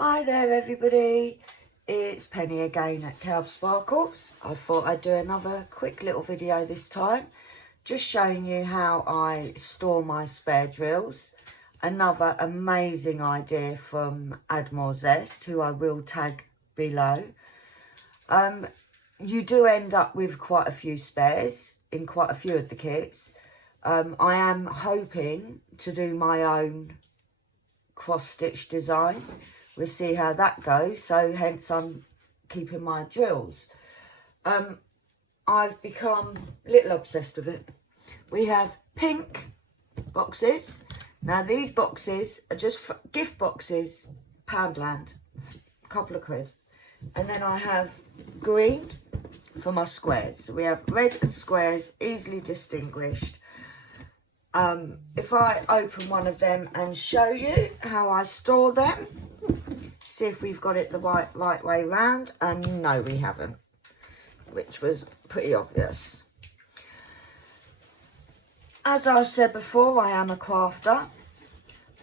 Hi there everybody, it's Penny again at Cow Sparkles. I thought I'd do another quick little video this time, just showing you how I store my spare drills. Another amazing idea from Add More Zest, who I will tag below. You do end up with quite a few spares in quite a few of the kits. I am hoping to do my own cross-stitch design. We'll see how that goes, so hence I'm keeping my drills. I've become a little obsessed with it. We have pink boxes. Now these boxes are just gift boxes, Poundland, a couple of quid. And then I have green for my squares. So we have red and squares, easily distinguished. If I open one of them and show you how I store them, see if we've got it the right way round, and no, we haven't, which was pretty obvious. As I've said before, I am a crafter.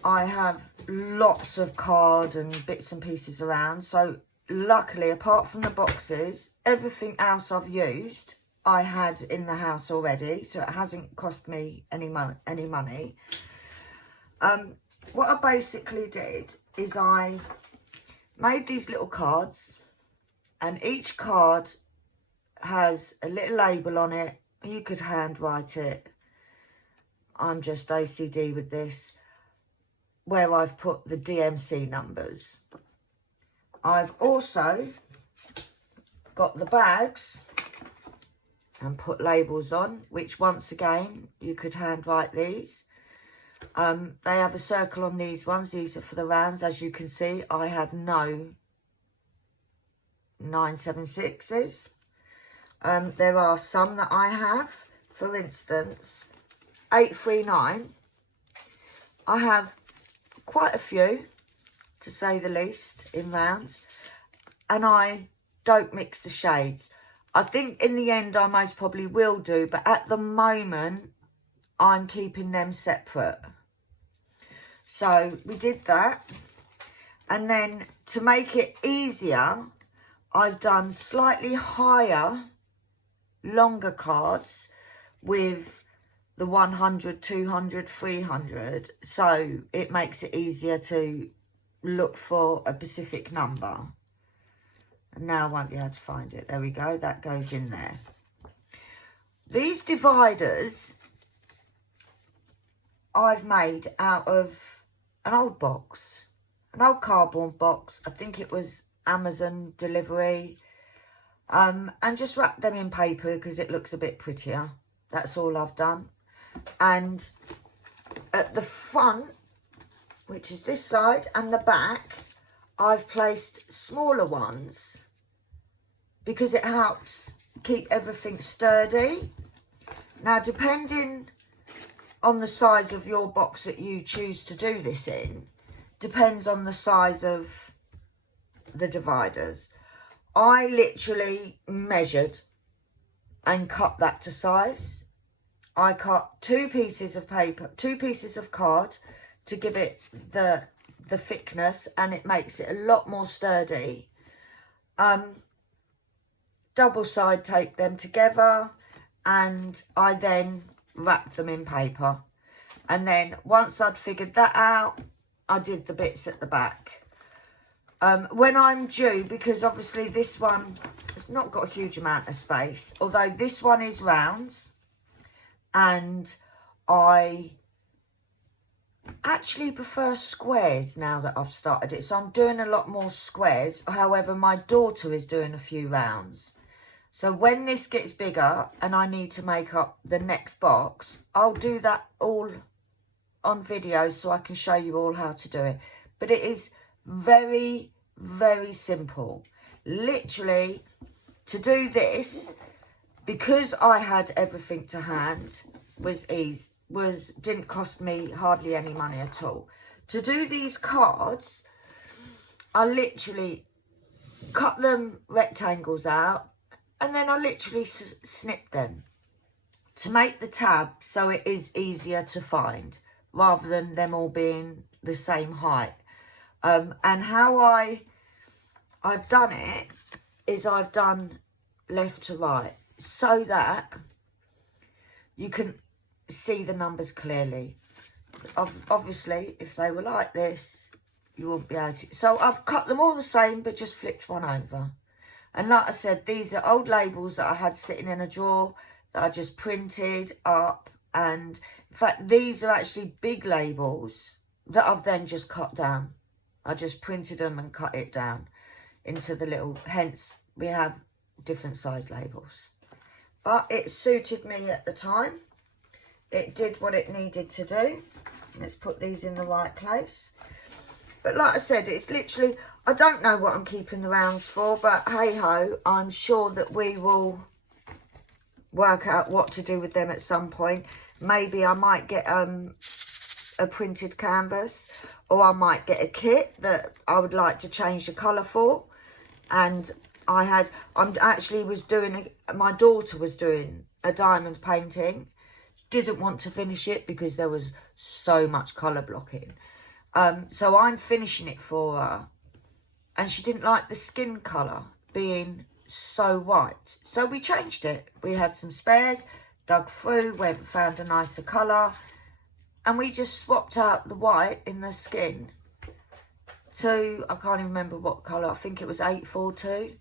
I have lots of card and bits and pieces around, so luckily, apart from the boxes, everything else I've used I had in the house already, so it hasn't cost me any money. What I basically did is I made these little cards, and each card has a little label on it. You could handwrite it. I'm just OCD with this, where I've put the DMC numbers. I've also got the bags and put labels on, which once again, you could handwrite these. They have a circle on these ones. These are for the rounds. As you can see, I have no 976s. There are some that I have. For instance, 839. I have quite a few, to say the least, in rounds. And I don't mix the shades. I think in the end I most probably will do, but at the moment I'm keeping them separate. So we did that, and then to make it easier, I've done slightly higher, longer cards with the 100, 200, 300, so it makes it easier to look for a specific number. And now I won't be able to find it. There we go. That goes in there. These dividers I've made out of an old box. An old cardboard box. I think it was Amazon delivery. And just wrap them in paper because it looks a bit prettier. That's all I've done. And at the front, which is this side, and the back, I've placed smaller ones, because it helps keep everything sturdy. Now, depending on the size of your box that you choose to do this in, depends on the size of the dividers. I literally measured and cut that to size. I cut 2 pieces of paper, 2 pieces of card to give it the thickness, and it makes it a lot more sturdy. Double side tape them together, and I then wrapped them in paper. And then once I'd figured that out, I did the bits at the back. When I'm due, because obviously this one has not got a huge amount of space, although this one is rounds, and I actually prefer squares now that I've started it. So I'm doing a lot more squares. However, my daughter is doing a few rounds. So when this gets bigger and I need to make up the next box, I'll do that all on video so I can show you all how to do it. But it is very, very simple. Literally, to do this, because I had everything to hand, didn't cost me hardly any money at all. To do these cards, I literally cut them rectangles out, and then I literally snip them to make the tab so it is easier to find, rather than them all being the same height. And how I've done it is I've done left to right so that you can see the numbers clearly. Obviously, if they were like this, you wouldn't be able to. So I've cut them all the same, but just flipped one over. And like I said, these are old labels that I had sitting in a drawer that I just printed up. And in fact, these are actually big labels that I've then just cut down. I just printed them and cut it down into the little, hence we have different size labels. But it suited me at the time. It did what it needed to do. Let's put these in the right place. But like I said, it's literally, I don't know what I'm keeping the rounds for, but hey-ho, I'm sure that we will work out what to do with them at some point. Maybe I might get a printed canvas, or I might get a kit that I would like to change the colour for. And my daughter was doing a diamond painting. Didn't want to finish it because there was so much colour blocking. So I'm finishing it for her. And she didn't like the skin colour being so white. So we changed it. We had some spares, dug through, went and found a nicer colour. And we just swapped out the white in the skin to, I can't even remember what colour. I think it was 842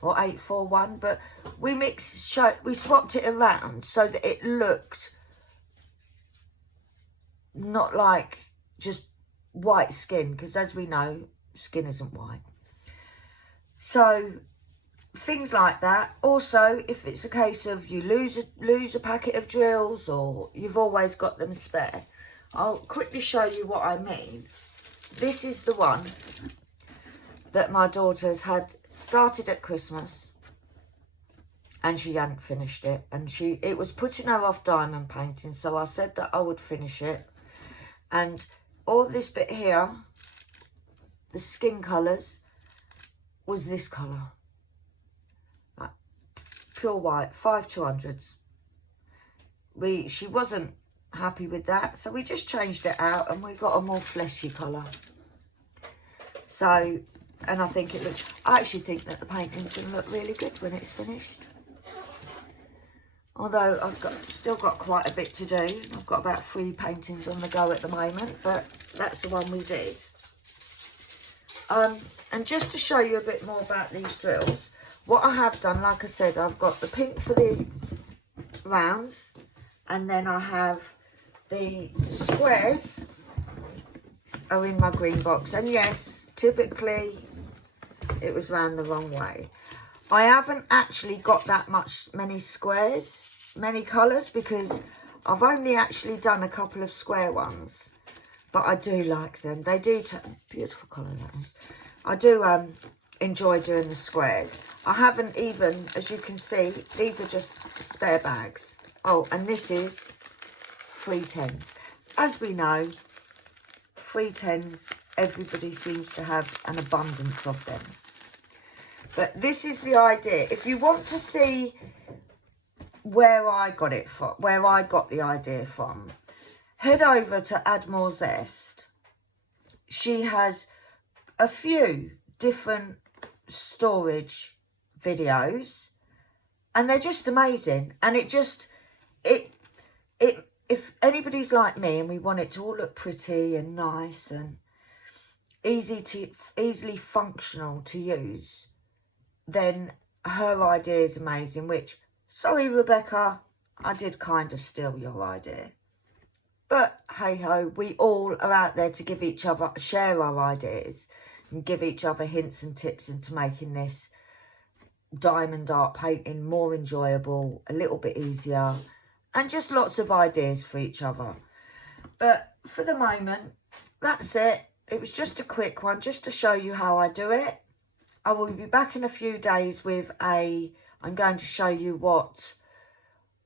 or 841. But we swapped it around so that it looked not like just white skin, because as we know, skin isn't white. So things like that. Also, if it's a case of you lose a packet of drills, or you've always got them spare, I'll quickly show you what I mean. This is the one that my daughter's had started at Christmas and she hadn't finished it, and it was putting her off diamond painting, so I said that I would finish it. And all this bit here, the skin colours, was this colour. Like pure white, 5200s. She wasn't happy with that, so we just changed it out and we got a more fleshy colour. So, and I actually think that the painting's going to look really good when it's finished. Although I've still got quite a bit to do. I've got about 3 paintings on the go at the moment, but that's the one we did. And just to show you a bit more about these drills, what I have done, like I said, I've got the pink for the rounds, and then I have the squares are in my green box. And yes, typically it was round the wrong way. I haven't actually got that many colours, because I've only actually done a couple of square ones. But I do like them. They do, beautiful colour that is. I do enjoy doing the squares. I haven't even, as you can see, these are just spare bags. Oh, and this is 310s. As we know, 310s, everybody seems to have an abundance of them. But this is the idea. If you want to see where I got it from, where I got the idea from, head over to Add More Zest. She has a few different storage videos, and they're just amazing. And if anybody's like me and we want it to all look pretty and nice and easily functional to use, then her idea is amazing, which, sorry Rebecca, I did kind of steal your idea. But hey-ho, we all are out there to give each other, share our ideas and give each other hints and tips into making this diamond art painting more enjoyable, a little bit easier, and just lots of ideas for each other. But for the moment, that's it. It was just a quick one, just to show you how I do it. I will be back in a few days with I'm going to show you what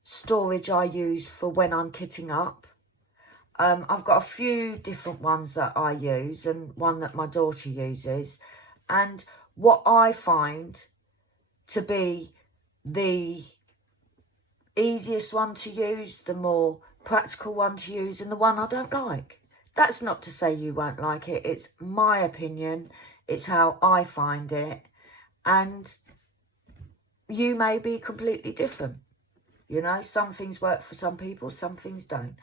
storage I use for when I'm kitting up. I've got a few different ones that I use, and one that my daughter uses. And what I find to be the easiest one to use, the more practical one to use, and the one I don't like. That's not to say you won't like it. It's my opinion. It's how I find it. And you may be completely different. You know, some things work for some people, some things don't.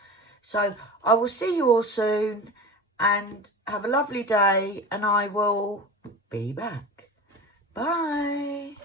So I will see you all soon, and have a lovely day, and I will be back. Bye.